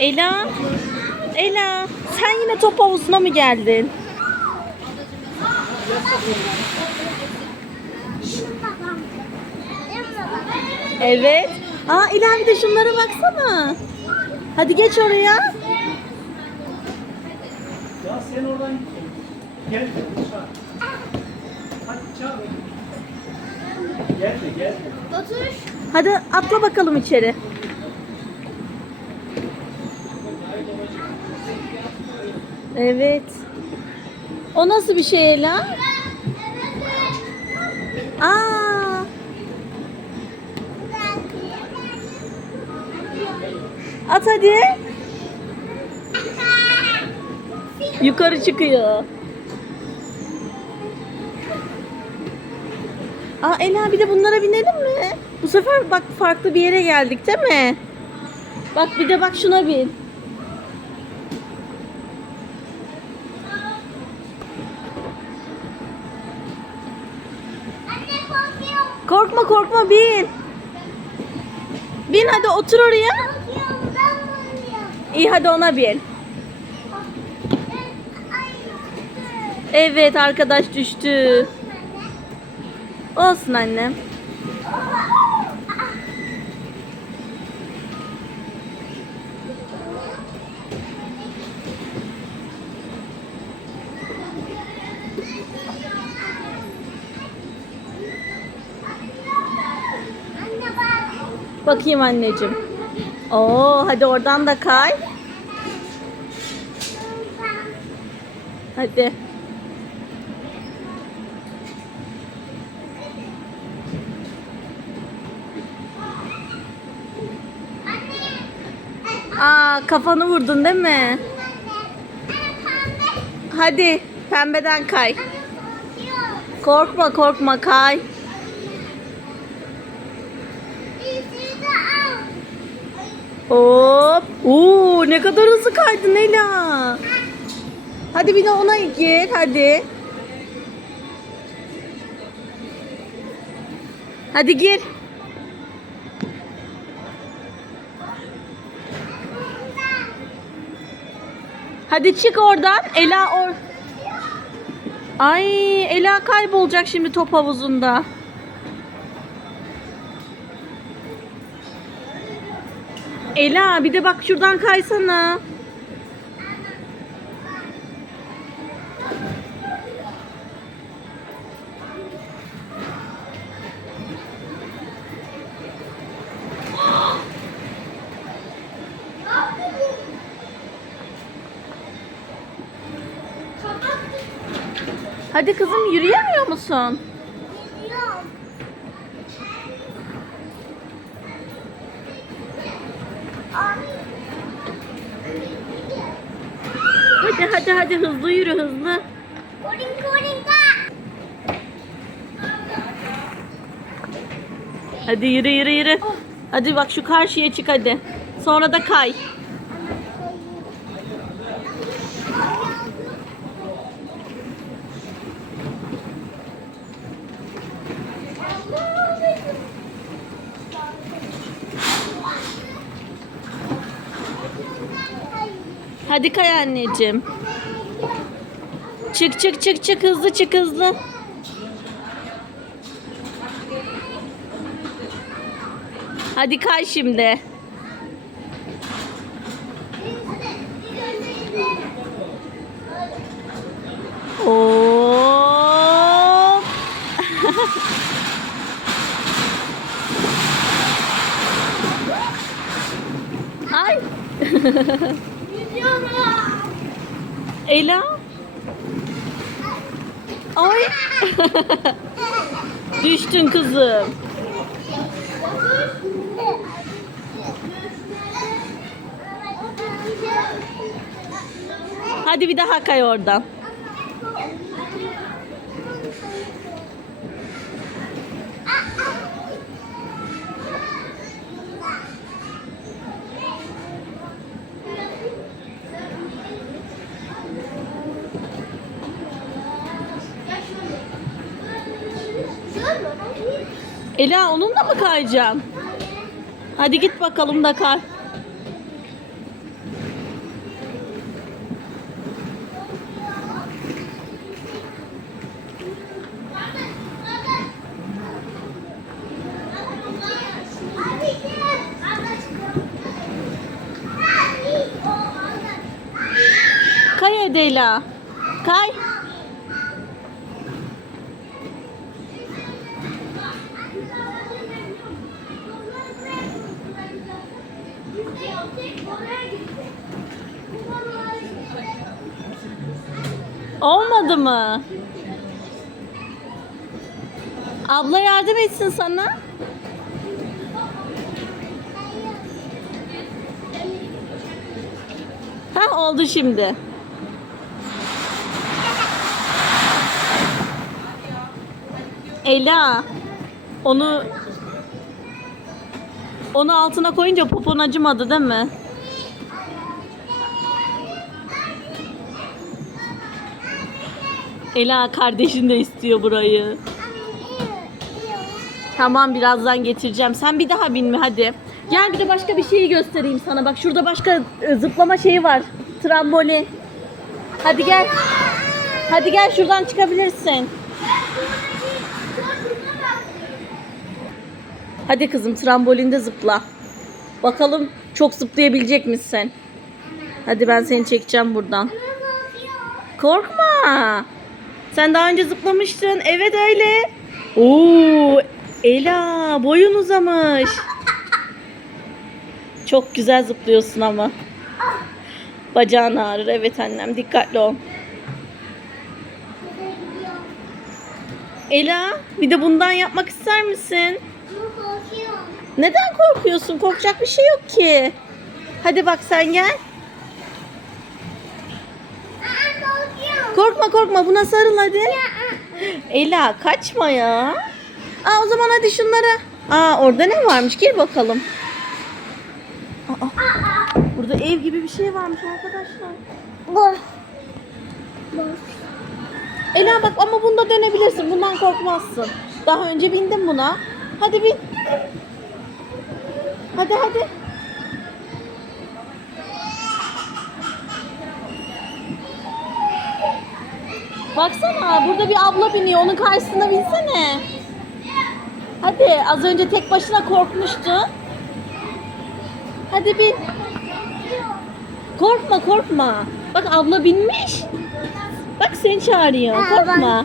Ela. Ela. Sen yine top havuzuna mı geldin? Evet. Aa Ela bir de şunlara baksana. Hadi geç oraya. Ya sen oradan gel. Çağır. Hadi çağır. Gel de gel. Otur. Hadi atla bakalım içeri. Evet. O nasıl bir şey Ela? Aa. At hadi. Yukarı çıkıyor. Aa Ela bir de bunlara binelim mi? Bu sefer bak farklı bir yere geldik değil mi? Bak bir de bak şuna bin. Korkma korkma bin. Bin hadi otur oraya. İyi hadi ona bin. Evet arkadaş düştü. Olsun annem. Bakayım anneciğim. Oo hadi oradan da kay. Hadi. Aa kafanı vurdun değil mi? Hadi pembeden kay. Korkma korkma kay. Hop. Oo ne kadar hızlı kaydın Ela. Hadi bir de ona gir hadi. Hadi gir. Hadi çık oradan. Ela or. Ay Ela kaybolacak şimdi top havuzunda. Ela bir de bak şuradan kaysana. Hadi kızım yürüyemiyor musun? Hadi hadi hızlı yürü hızlı. Hadi yürü yürü yürü. Hadi bak şu karşıya çık hadi. Sonra da kay. Hadi kay anneciğim. Çık çık çık çık hızlı çık hızlı. Hadi kay şimdi. Oo. Ay. Ela. Ay. Düştün kızım. Hadi bir daha kay oradan. Ela onunla mı kayacaksın? Hadi git bakalım da kay. Kay Edela. Kay. Olmadı mı? Abla yardım etsin sana. Ha oldu şimdi. Ela onu onu altına koyunca popon acımadı değil mi? Ela kardeşin de istiyor burayı. Tamam birazdan getireceğim. Sen bir daha binme hadi. Gel bir de başka bir şeyi göstereyim sana. Bak şurada başka e, zıplama şeyi var. Trambolin. Hadi gel. Hadi gel şuradan çıkabilirsin. Hadi kızım trambolinde zıpla. Bakalım çok zıplayabilecek misin? Hadi ben seni çekeceğim buradan. Korkma. Sen daha önce zıplamıştın. Evet öyle. Oo, Ela boyun uzamış. Çok güzel zıplıyorsun ama. Bacağın ağrır. Evet annem dikkatli ol. Ela bir de bundan yapmak ister misin? Neden korkuyorsun? Korkacak bir şey yok ki. Hadi bak sen gel. Korkma korkma buna sarıl hadi. Ela kaçma ya. Aa o zaman hadi şunlara. Aa orada ne varmış? Gir bakalım. Aa, burada ev gibi bir şey varmış arkadaşlar. Ela bak ama bunda dönebilirsin. Bundan korkmazsın. Daha önce bindim buna. Hadi bin. Hadi hadi. Baksana burada bir abla biniyor. Onun karşısına binsene. Hadi az önce tek başına korkmuştu. Hadi bin. Korkma korkma. Bak abla binmiş. Bak seni çağırıyor. Korkma.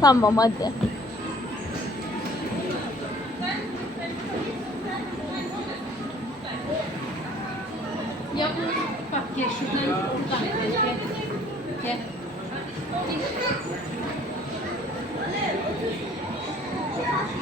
Tamam hadi. Yavrum bak gel şuradan oradan gel. Gel. Thank you.